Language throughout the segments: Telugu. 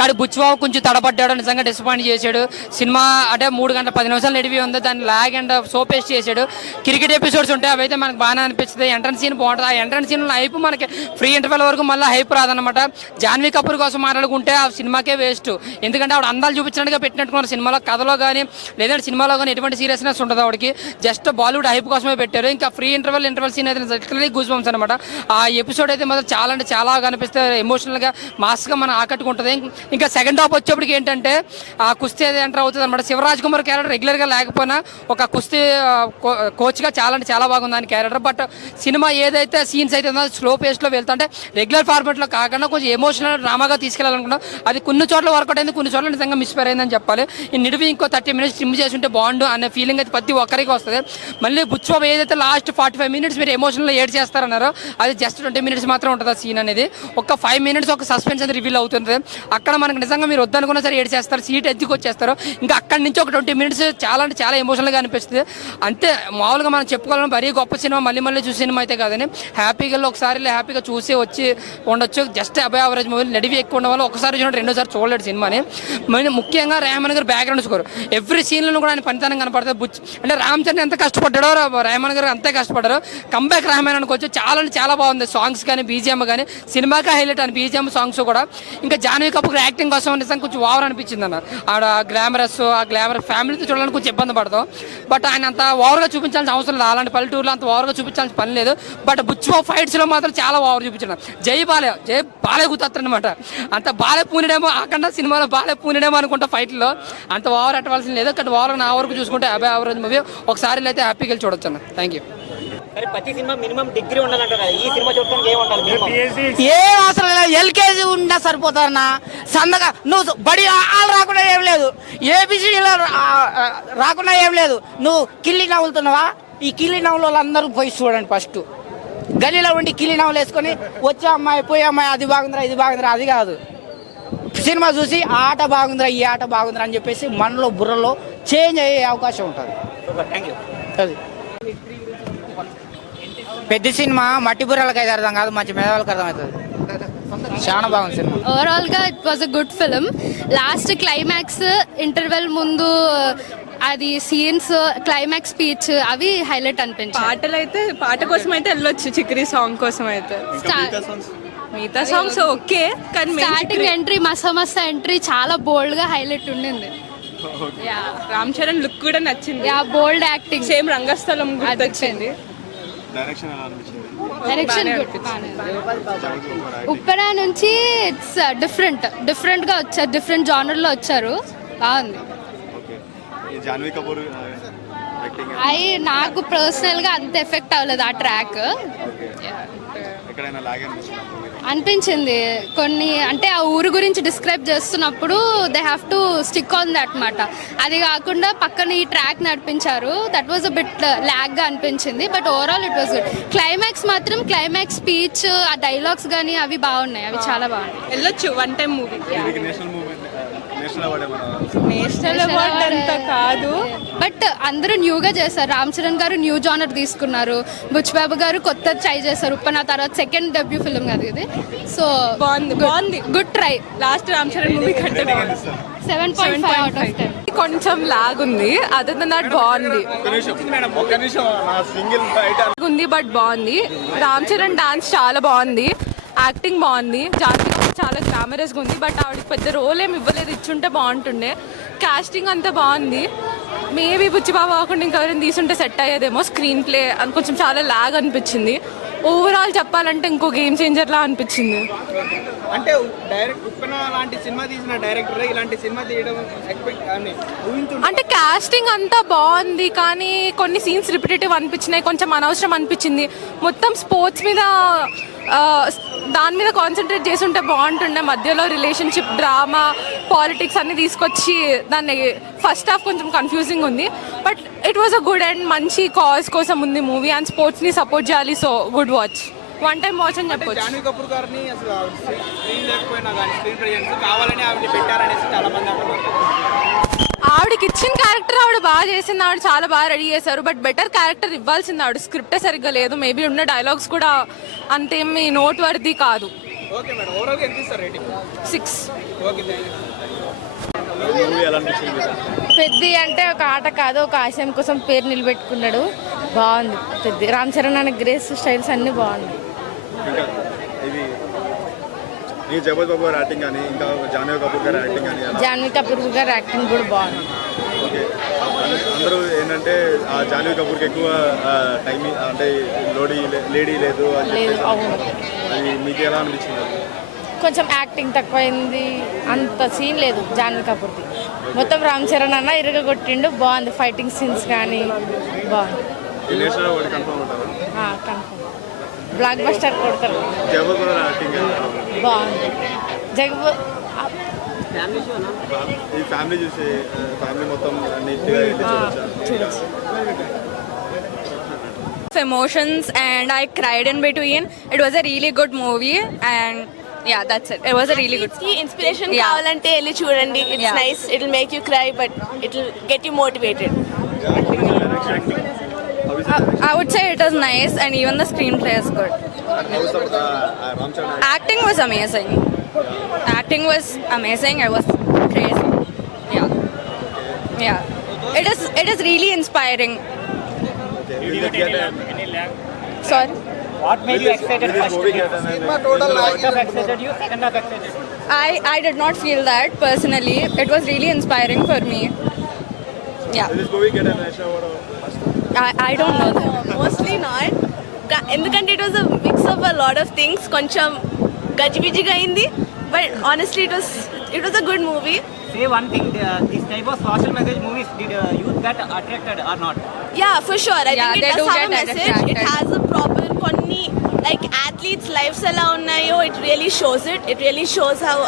కానీ బుచ్చిబాబు కొంచెం తడబడ్డాడు, నిజంగా డిసప్పాయింట్ చేశాడు. సినిమా అంటే 3 గంటల 10 నిమిషాలు నడిపి ఉంది, దాన్ని లాగ్ అండ్ సోపేస్ట్ చేశాడు. క్రికెట్ ఎపిసోడ్స్ ఉంటాయి, అవైతే మనకు బాగానే అనిపిస్తుంది. ఎంట్రన్స్ సీన్ బాగుంటుంది, ఆ ఎంట్రన్స్ సీన్ హైప్ మనకి ఫ్రీ ఇంటర్వెల్ వరకు మళ్ళీ హైప్ రాదనమాట. జాన్వీ కపూర్ కోసం మాట్లాడుకుంటే ఆ సినిమాకే వేస్ట్, ఎందుకంటే ఆవిడ అందాలు చూపించడానికి పెట్టినట్టుకున్నారు. సినిమాలో కథలో కానీ లేదంటే సినిమాలో కానీ ఎటువంటి సీరియస్నెస్ ఉండదు ఆవిడకి, జస్ట్ బాలీవుడ్ హైప్ కోసమే పెట్టారు. ఇంకా ఫ్రీ ఇంటర్వెల్ సీన్ అయితే లిటరలీ గూస్ బంప్స్ అనమాట. ఆ ఎపిసోడ్ అయితే మాత్రం చాలా అంటే చాలా కనిపిస్తే ఎమోషనల్గా మాస్గా మనం ఆకట్టుకుంటుంది. ఇంకా సెకండ్ హాఫ్ వచ్చేప్పటికి ఏంటంటే ఆ కుస్తీ అయితే ఎంటర్ అవుతుంది అనమాట. శివరాజ్ కుమార్ క్యారెక్టర్ రెగ్యులర్గా లేకపోయినా ఒక కుస్తీ కోచ్గా చాలా అంటే చాలా బాగుంది ఆయన క్యారెక్టర్. బట్ సినిమా ఏదైతే సీన్స్ అయితే ఉందో స్లో పేస్లో వెళ్తుంటే రెగ్యులర్ ఫార్మాట్లో కాకుండా కొంచెం ఎమోషనల్ డ్రామాగా తీసుకెళ్ళాలనుకున్నాం. అది కొన్ని చోట్ల వర్కౌట్ అయింది, కొన్ని చోట్ల నిజంగా మిస్ఫైర్ అయిందని చెప్పాలి. ఈ నిడివి ఇంకో 30 minutes స్ట్రిమ్ చేసి ఉంటే బాగుండు అనే ఫీలింగ్ అయితే ప్రతి ఒక్కరికి వస్తుంది. మళ్ళీ బుచ్చిబాబు ఏదైతే లాస్ట్ 45 minutes మీరు ఎమోషనల్గా ఏడ్ చేస్తారన్నారో అది జస్ట్ 20 minutes మాత్రం ఉంటుంది ఆ సీన్ అనేది. ఒక 5 minutes ఒక సస్పెన్స్ అనేది రివీల్ అవుతుంది. అక్కడ మనకు నిజంగా మీరు వద్దనుకున్నా సరే ఏడ్ చేస్తారు, సీట్ ఎత్తుకు వచ్చేస్తారు. ఇంకా అక్కడి నుంచి ఒక 20 minutes చాలా అంటే చాలా ఎమోషనల్గా అనిపిస్తుంది. అంతే మామూలుగా మనం చెప్పుకోవాలని మరీ గొప్ప సినిమా మళ్ళీ మళ్ళీ చూసే సినిమా అయితే కాదని హ్యాపీగా ఒకసారి హ్యాపీగా చూసి వచ్చి ఉండొచ్చు. జస్ట్ అబౌవ్ యావరేజ్ మూవీ, నడివి ఎక్కువ ఉండడం వల్ల ఒకసారి చూడండి, రెండోసారి చూడలేడు సినిమాని. ముఖ్యంగా రెహమాన్ గారు బ్యాక్గ్రౌండ్ స్కోర్ ఎవ్రీ సీన్లో కూడా ఆయన పనితనం కనపడుతుంది. అంటే రామ్ చరణ్ ఎంత కష్టపడ్డాడో రెహమాన్ గారు అంతే కష్టపడ్డారు. కంబ్యాక్ రెహమాన్ అనుకోవచ్చు, చాలా అంటే చాలా బాగుంది. సాంగ్స్ కానీ బీజిఎం కానీ సినిమాకి హైలైట్ అని బీజిఎం సాంగ్స్ కూడా. ఇంకా జాన్వీ కపూర్ యాక్టింగ్ కోసం నిజంగా కొంచెం ఓవర్ అనిపించింది అన్న. ఆడ ఆ గ్లామర్ ఫ్యామిలీతో చూడడానికి కొంచెం ఇబ్బంది పడతాం. బట్ ఆయన అంత ఓవర్గా చూపించాల్సిన అవసరం లేదు, అలాంటి పల్లెటూరులో అంత ఓవర్గా చూపించాల్సిన పని లేదు. బట్ బుచ్చిబాబు ఫైట్స్లో మాత్రం చాలా ఓవర్ చూపించాడు. జై బాలే గుర్తొస్తారనమాట. అంత బాలే పూనిడేమో ఆకుండా సినిమాలో బాలే పూనిడేమో అనుకుంటా ఫైట్లో అంత ఓవర్ అట్టవలసిన లేదు. కానీ ఓవర్ నా వరకు చూసుకుంటే అబౌవ్ యావరేజ్ మూవీ, ఒకసారి అయితే హ్యాపీగా వెళ్ళి చూడొచ్చు అన్న. Thank you. ప్రతి సినిమా మినిమం డిగ్రీ ఉండాలంటారా? ఈ సినిమా చూడటానికి ఏముండాలి? ఏం అవసరం లేదు, ఎల్కేజీ ఉన్నా సరిపోతారన్నా. సందగా నువ్వు బడి ఆలు రాకుండా ఏం లేదు, ఏబిసిడీలో రాకుండా ఏం లేదు. నువ్వు కిల్లి నవ్వులుతున్నావా? ఈ కిల్లి నవ్వులు అందరూ పోయి చూడండి. ఫస్ట్ గలీలో ఉండి కిల్లి నవ్వులు వేసుకొని వచ్చే అమ్మాయి పోయే అమ్మాయి అది బాగుందిరా ఇది బాగుందిరా అది కాదు. సినిమా చూసి ఆ ఆట బాగుందిరా ఈ ఆట బాగుందిరా అని చెప్పేసి మనలో బుర్రలో చేంజ్ అయ్యే అవకాశం ఉంటుంది. అది పెద్ద సినిమా మట్టి బుర్రలకు అయితే అర్థం కాదు, మంచి మేధావులకు అర్థమవుతుంది. చాలా బాగుంది సినిమా. ఓవరాల్ గా it was a good film. Last climax interval ముందు అది సీన్స్ క్లైమాక్స్ స్పీచ్ అవి హైలైట్ అనిపించాయి. పాటలు అయితే పాట కోసం అయితే వెళ్ళొచ్చు, చిక్రీ సాంగ్ కోసం అయితే. మిగతా సాంగ్స్ ఓకే, కానీ స్టార్టింగ్ ఎంట్రీ మస ఎంట్రీ చాలా బోల్డ్ గా హైలైట్ ఉండింది. రామ్ చరణ్ లుక్ కూడా నచ్చింది. బోల్డ్ యాక్టింగ్, సేమ్ రంగస్థలం గుర్తొచ్చింది. డైరెక్షన్ ఉప్పెన నుంచి ఇట్స్ డిఫరెంట్ గా వచ్చారు, డిఫరెంట్ జానర్ లో వచ్చారు, బాగుంది. నాకు పర్సనల్ గా అంత ఎఫెక్ట్ అవ్వలేదు ఆ ట్రాక్. అనిపించింది కొన్ని, అంటే ఆ ఊరు గురించి డిస్క్రైబ్ చేస్తున్నప్పుడు they have to stick on that మాట. అది కాకుండా పక్కన ఈ ట్రాక్ నడిపించారు, that was a bit lag గా అనిపించింది. But overall it was good. Climax మాత్రం క్లైమాక్స్ స్పీచ్ ఆ డైలాగ్స్ కానీ అవి బాగున్నాయి, అవి చాలా బాగున్నాయి. వెళ్ళొచ్చు one time movie. National award అంతా కాదు, బట్ అందరూ న్యూగా చేశారు. రామ్ చరణ్ గారు న్యూ జానర్ తీసుకున్నారు, బుచ్చిబాబు గారు కొత్త ట్రై చేశారు. ఉప్పన తర్వాత సెకండ్ డెబ్యూ ఫిల్మ్ కదా ఇది. సో బాగుంది, good try. Last Ram Charan movie కంటే 7.5 out of 10. కొంచెం లాగ్ ఉంది, అదర్ దెన్ దట్ బాగుంది. బట్ బాగుంది. రామ్ చరణ్ డాన్స్ చాలా బాగుంది, యాక్టింగ్ బాగుంది. జాన్వీ చాలా గ్లామరస్గా ఉంది, బట్ ఆవిడకి పెద్ద రోల్ ఏమి ఇవ్వలేదు, ఇచ్చుంటే బాగుంటుండే. కాస్టింగ్ అంతా బాగుంది. మేబీ బుచ్చిబాబు కాకుండా ఇంకెవరైనా తీసుంటే సెట్ అయ్యేదేమో. స్క్రీన్ ప్లే అని కొంచెం చాలా లాగ్ అనిపించింది. ఓవరాల్ చెప్పాలంటే ఇంకో గేమ్ చేంజర్లా అనిపించింది. అంటే డైరెక్ట్ ఉప్పెన లాంటి సినిమా తీసిన డైరెక్టర్ ఇలాంటి సినిమా తీయడం అంటే కాస్టింగ్ అంతా బాగుంది, కానీ కొన్ని సీన్స్ రిపిటేటివ్ అనిపించినాయి, కొంచెం అనవసరం అనిపించింది. మొత్తం స్పోర్ట్స్ మీద దాని మీద కాన్సన్ట్రేట్ చేసి ఉంటే బాగుంటుండే. మధ్యలో రిలేషన్షిప్ డ్రామా పాలిటిక్స్ అన్ని తీసుకొచ్చి దాన్ని ఫస్ట్ హాఫ్ కొంచెం కన్ఫ్యూజింగ్ ఉంది. But it was a good and మంచి కాజ్ కోసం ఉంది మూవీ, అండ్ స్పోర్ట్స్ని సపోర్ట్ చేయాలి. So good watch, one time watch అని చెప్పొచ్చు. జాన్వీ కపూర్ గారిని అసలు స్క్రీన్ లేకపోయినా కానీ స్క్రీన్ ప్రెజెన్స్ కావాలని ఆవిడని పెట్టారనేసి చాలా మంది అంటున్నారు. ఆవిడకి ఇచ్చిన క్యారెక్టర్ ఆవిడ బాగా చేసింది, ఆవిడ చాలా బాగా రెడీ చేశారు. బట్ బెటర్ క్యారెక్టర్ ఇవ్వాల్సింది, ఆవిడ స్క్రిప్టే సరిగ్గా లేదు. మేబీ ఉన్న డైలాగ్స్ కూడా అంతేమి నోట్ వర్ది కాదు. 6 ఓకే థ్యాంక్ యూ. మూవీ ఎలా అనిపించింది? పెద్ది అంటే ఒక ఆట కాదు, ఒక ఆశయం కోసం పేరు నిలబెట్టుకున్నాడు. బాగుంది పెద్ది. రామ్ చరణ్ అనే గ్రేస్ స్టైల్స్ అన్నీ బాగున్నాయి. ఇంకా ఇది ఈ జగపతి బాబు గారి యాక్టింగ్ కానీ ఇంకా జాహ్నవి కపూర్ గారి యాక్టింగ్ కానీ జాన్వీ కపూర్ గారి యాక్టింగ్ కూడా బాగుంది. ఓకే. అందరూ ఏంటంటే ఆ జాహ్నవి కపూర్కి ఎక్కువ టైం అంటే లేడీ లేదు అని లేదు, చెప్పేసి అవును. అది మీకు ఎలా అనిపించింది? కొంచెం యాక్టింగ్ తక్కువైంది, అంత సీన్ లేదు జాన్వీ కపూర్ది. మొత్తం రామ్ చరణ్ అన్న ఇరగొట్టిండు, బాగుంది. ఫైటింగ్ సీన్స్ కానీ బాగుంది. ఈ నేషనల్ అవార్డు కన్ఫర్మ్ అవుతారా? కన్ఫర్మ్ బ్లాక్ బస్టర్ కొడతారు. జగపతి బాబు యాక్టింగ్ బాగుంది. ఈ ఫ్యామిలీ చూసి ఫ్యామిలీ మొత్తం నీట్గా వెళ్ళి చూడొచ్చా? Emotions and I cried in between. It was a really good movie and yeah, that's it. It was a really good. Inspiration Yeah. కావాలంటే వెళ్ళి చూడండి. It's Yeah. Nice. It will make you cry but it will get you motivated. I would say it was nice and even the screenplay is good. Ram Charan Acting was amazing. Acting was amazing. It was crazy. Yeah. Yeah. It is really inspiring. Sorry. What made you excited first? First half excited you, second half excited. I did not feel that personally. It was really inspiring for me. Yeah. I don't know that. Mostly not. ఎందుకంటే it was a mix of a lot of things. కొంచెం గజిబిజిగా అయింది but honestly it was a good movie. Say one thing, this type of social message movies, did youth get attracted or not? Yeah for sure. I Yeah, think they it do does have get a message. attracted. It has a proper కొన్ని లైక్ athletes లైఫ్స్ ఎలా ఉన్నాయో it really shows it. It really shows how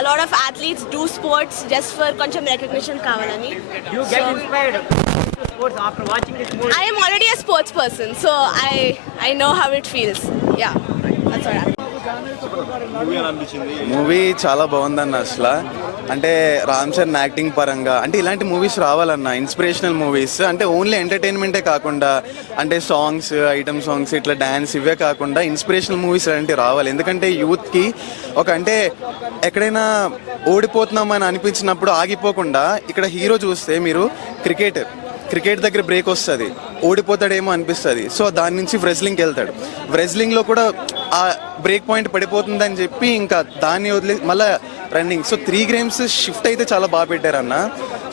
a lot of athletes do sports just for కొంచెం recognition కావాలని. You get inspired to sports after watching this movie. I am already a sports person, so I know how it feels. Yeah, that's what happened. Movie ఎలా అనిపించింది? మూవీ చాలా బాగుందన్న. అసలు అంటే రామ్ చరణ్ యాక్టింగ్ పరంగా అంటే ఇలాంటి మూవీస్ రావాలన్న, ఇన్స్పిరేషనల్ మూవీస్. అంటే ఓన్లీ ఎంటర్టైన్మెంటే కాకుండా అంటే సాంగ్స్, ఐటమ్ సాంగ్స్, ఇట్లా డ్యాన్స్ ఇవే కాకుండా ఇన్స్పిరేషనల్ మూవీస్ అలాంటివి రావాలి. ఎందుకంటే యూత్కి ఒక అంటే ఎక్కడైనా ఓడిపోతున్నామని అనిపించినప్పుడు ఆగిపోకుండా ఇక్కడ హీరో చూస్తే మీరు క్రికెట్ దగ్గర బ్రేక్ వస్తుంది, ఓడిపోతాడేమో అనిపిస్తుంది. సో దాని నుంచి రెజ్లింగ్కి వెళ్తాడు. రెజ్లింగ్లో కూడా ఆ బ్రేక్ పాయింట్ పడిపోతుందని చెప్పి ఇంకా దాన్ని వదిలి మళ్ళీ రన్నింగ్. సో 3 గేమ్స్ షిఫ్ట్ అయితే చాలా బాగా పెట్టారన్న.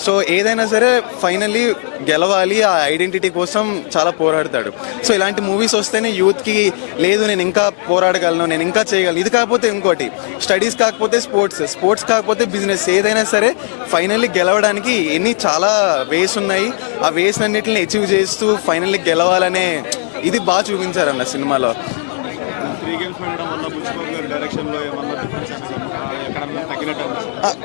సో ఏదైనా సరే ఫైనల్లీ గెలవాలి, ఆ ఐడెంటిటీ కోసం చాలా పోరాడతాడు. సో ఇలాంటి మూవీస్ వస్తేనే యూత్కి లేదు నేను ఇంకా పోరాడగలను, నేను ఇంకా చేయగలను. ఇది కాకపోతే ఇంకోటి, స్టడీస్ కాకపోతే స్పోర్ట్స్ కాకపోతే బిజినెస్, ఏదైనా సరే ఫైనల్లీ గెలవడానికి చాలా వేస్ ఉన్నాయి. ఆ వేస్ అన్నిటిని అచీవ్ చేస్తూ ఫైనల్లీ గెలవాలనే ఇది బాగా చూపించారన్న సినిమాలో. 3 గేమ్స్ పెట్టడం వల్ల బుచ్చిబాబు గారి డైరెక్షన్లో ఏమన్నా డిఫరెన్సెస్ ఎక్కడన్నా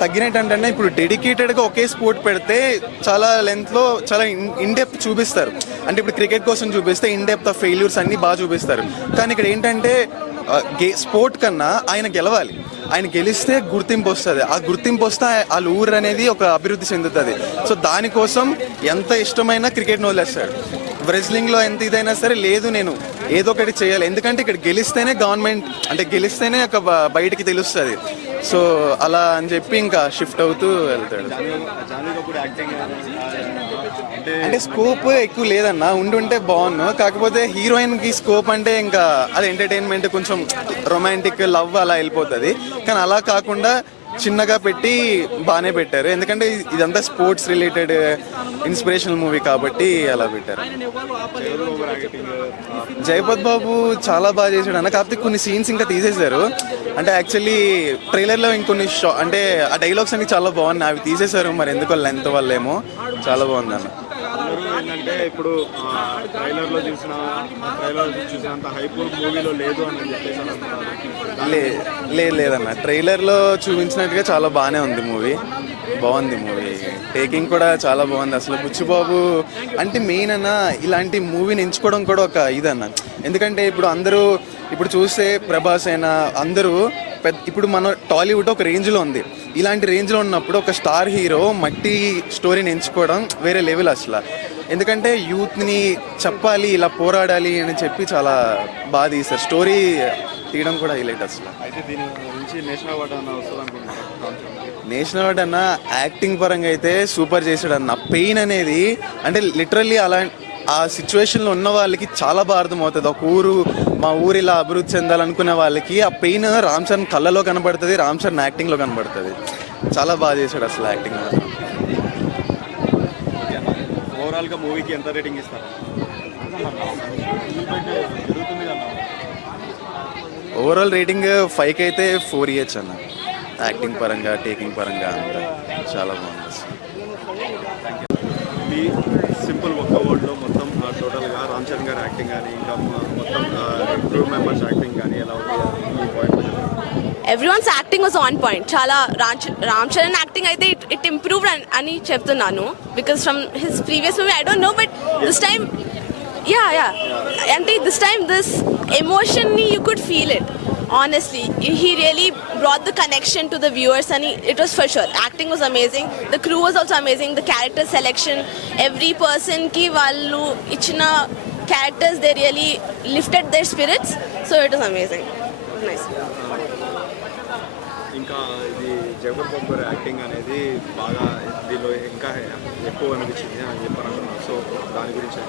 తగ్గినట్టు అంటే ఇప్పుడు డెడికేటెడ్గా ఒకే స్పోర్ట్ పెడితే చాలా లెంత్లో చాలా ఇన్డెప్త్ చూపిస్తారు. అంటే ఇప్పుడు క్రికెట్ కోసం చూపిస్తే ఇన్డెప్త్ ఆఫ్ ఫెయిల్యూర్స్ అన్ని బాగా చూపిస్తారు. కానీ ఇక్కడ ఏంటంటే స్పోర్ట్ కన్నా ఆయన గెలవాలి, ఆయన గెలిస్తే గుర్తింపు వస్తుంది. ఆ గుర్తింపు వస్తే వాళ్ళ ఊరు అనేది ఒక అభివృద్ధి చెందుతుంది. సో దానికోసం ఎంత ఇష్టమైనా క్రికెట్ని వదిలేస్తాడు. రెజ్లింగ్లో ఎంత ఇదైనా సరే లేదు నేను ఏదో ఒకటి చేయాలి, ఎందుకంటే ఇక్కడ గెలిస్తేనే గవర్నమెంట్ అంటే గెలిస్తేనే ఒక బయటికి తెలుస్తుంది. సో అలా అని చెప్పి ఇంకా షిఫ్ట్ అవుతూ వెళ్తాడు. అంటే స్కోప్ ఎక్కువ లేదన్న, ఉంటే బాగున్నాను. కాకపోతే హీరోయిన్కి స్కోప్ అంటే ఇంకా అది ఎంటర్టైన్మెంట్, కొంచెం రొమాంటిక్ లవ్ అలా వెళ్ళిపోతుంది. కానీ అలా కాకుండా చిన్నగా పెట్టి బాగానే పెట్టారు. ఎందుకంటే ఇదంతా స్పోర్ట్స్ రిలేటెడ్ ఇన్స్పిరేషనల్ మూవీ కాబట్టి అలా పెట్టారు. జగపతి బాబు చాలా బాగా చేశాడు అన్న. కాకపోతే కొన్ని సీన్స్ ఇంకా తీసేశారు. అంటే యాక్చువల్లీ ట్రైలర్లో ఇంకొన్ని అంటే ఆ డైలాగ్స్ అన్ని చాలా బాగున్నాయి, అవి తీసేశారు. మరి ఎందుకో లెంత్ వల్ల ఏమో. చాలా బాగుంది అన్న. ఏంటంటే ఇప్పుడు ట్రైలర్లో చూసినంత హైప్ మూవీలో లేదు అని చెప్పేసి లేదన్న, ట్రైలర్లో చూపించినట్టుగా చాలా బాగానే ఉంది మూవీ. బాగుంది మూవీ, టేకింగ్ కూడా చాలా బాగుంది. అసలు బుచ్చిబాబు అంటే మెయిన్ అన్న ఇలాంటి మూవీని ఎంచుకోవడం కూడా ఒక ఇదన్న. ఎందుకంటే ఇప్పుడు చూస్తే ప్రభాస్ అయినా అందరూ ఇప్పుడు మన టాలీవుడ్ ఒక రేంజ్లో ఉంది. ఇలాంటి రేంజ్లో ఉన్నప్పుడు ఒక స్టార్ హీరో మట్టి స్టోరీని ఎంచుకోవడం వేరే లెవెల్ అసలు. ఎందుకంటే యూత్ని చెప్పాలి, ఇలా పోరాడాలి అని చెప్పి చాలా బాగా తీస్తారు. స్టోరీ తీయడం కూడా హైలైట్ అసలు. అయితే దీని నుంచి నేషనల్ అవార్డు అన్న వస్తుంది అనుకుంటున్నాను. నేషనల్ అవార్డ్ అన్న యాక్టింగ్ పరంగా అయితే సూపర్ చేశాడు అన్న. పెయిన్ అనేది అంటే లిటరల్లీ అలా ఆ సిచ్యువేషన్లో ఉన్న వాళ్ళకి చాలా బాగా అర్థమవుతుంది. ఒక మా ఊరు ఇలా అభివృద్ధి చెందాలనుకునే వాళ్ళకి ఆ పెయిన్ రామ్ చరణ్ కళ్ళలో కనబడుతుంది, రామ్ చరణ్ యాక్టింగ్లో కనబడుతుంది. చాలా బాగా చేశాడు అసలు యాక్టింగ్. ఓవరాల్గా మూవీకి ఎంత రేటింగ్ ఇస్తారు? ఓవరాల్ రేటింగ్ 5కి అయితే 4 ఇయచ్చు అన్న. యాక్టింగ్ పరంగా, టేకింగ్ పరంగా అంతా చాలా బాగుంది. మీ సింపుల్ ఒక్క వర్డ్లో మొత్తం టోటల్గా రామ్ చరణ్ గారి యాక్టింగ్ కానీ ఇంకా మొత్తం క్రూ మెంబర్స్ యాక్టింగ్ కానీ ఎలా ఉంది ఈ point? Everyone's acting was on point. Chala Ram Charan acting అయితే it improved అని చెప్తున్నాను, because from his previous movie I don't know, but this time yeah and this time this emotion you could feel it. Honestly, he really brought the connection to the viewers and it was for sure. Acting was amazing, the crew was also amazing, the character selection, every person ki vallu ichina characters, they really lifted their spirits, so it was amazing. Nice. ఇంకా ఇది జగపతి బాబు గారి యాక్టింగ్ అనేది బాగా దీనిలో ఇంకా ఎక్కువ అనిపించింది అని చెప్పారనుకున్నాను. సో దాని గురించి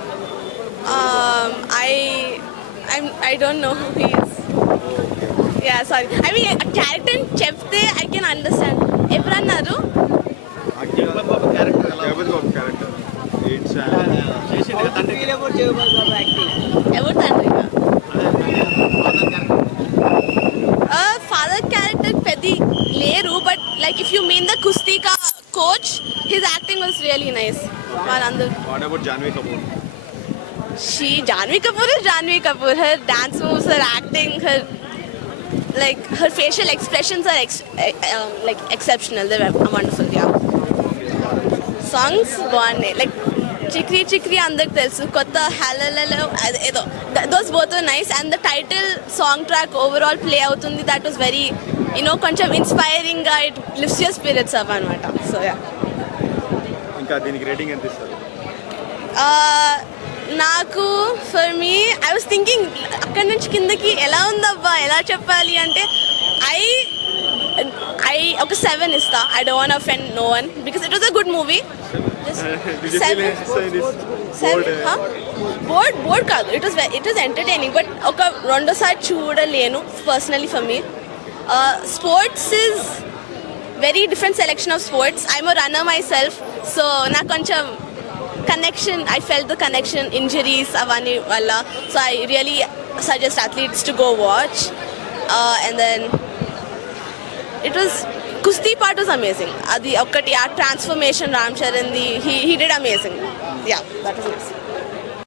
I don't know who he is. Yeah, sorry. I mean, a character చెప్తే I can understand. ఎప్పుడన్నారు జగపతి బాబు క్యారెక్టర్ ఎవరు తండ్రి? ఫాదర్ క్యారెక్టర్ పెద్ద లేరు, but like if you mean the కుస్తీకా coach, his acting was really nice. వాళ్ళందరూ what about Janhvi Kapoor? Janhvi Kapoor is Janhvi Kapoor. Her dance moves, her acting, her facial expressions are like exceptional. They were wonderful. Yeah. Songs బాగున్నాయి, like చిక్రీ చిక్రీ అందరికి తెలుసు, కొత్త హలో ఏదో, those both were nice, and the title song track overall play అవుతుంది, that was very కొంచెం ఇన్స్పైరింగ్ గా, it lifts your spirits up అన్నమాట. So yeah. ఇంకా దీనికి రేటింగ్ ఎంత ఇస్తారు? నాకు for me I was thinking అక్కడి నుంచి కిందకి ఎలా ఉందబ్బా, ఎలా చెప్పాలి అంటే ఐ ఒక 7 ఇస్తా. I don't want offend no one because it was a good movie. Bored కాదు, ఇట్ వాస్ ఎంటర్టైనింగ్, బట్ ఒక రెండోసారి చూడలేను personally for me. Sports is very different selection of sports. I'm a runner myself, so నాకు కొంచెం connection, I felt the connection, injuries avani valla, so I really suggest athletes to go watch. And then it was kusti part was amazing. Adi okkati transformation Ram Charan, he did amazing. Yeah, that was nice.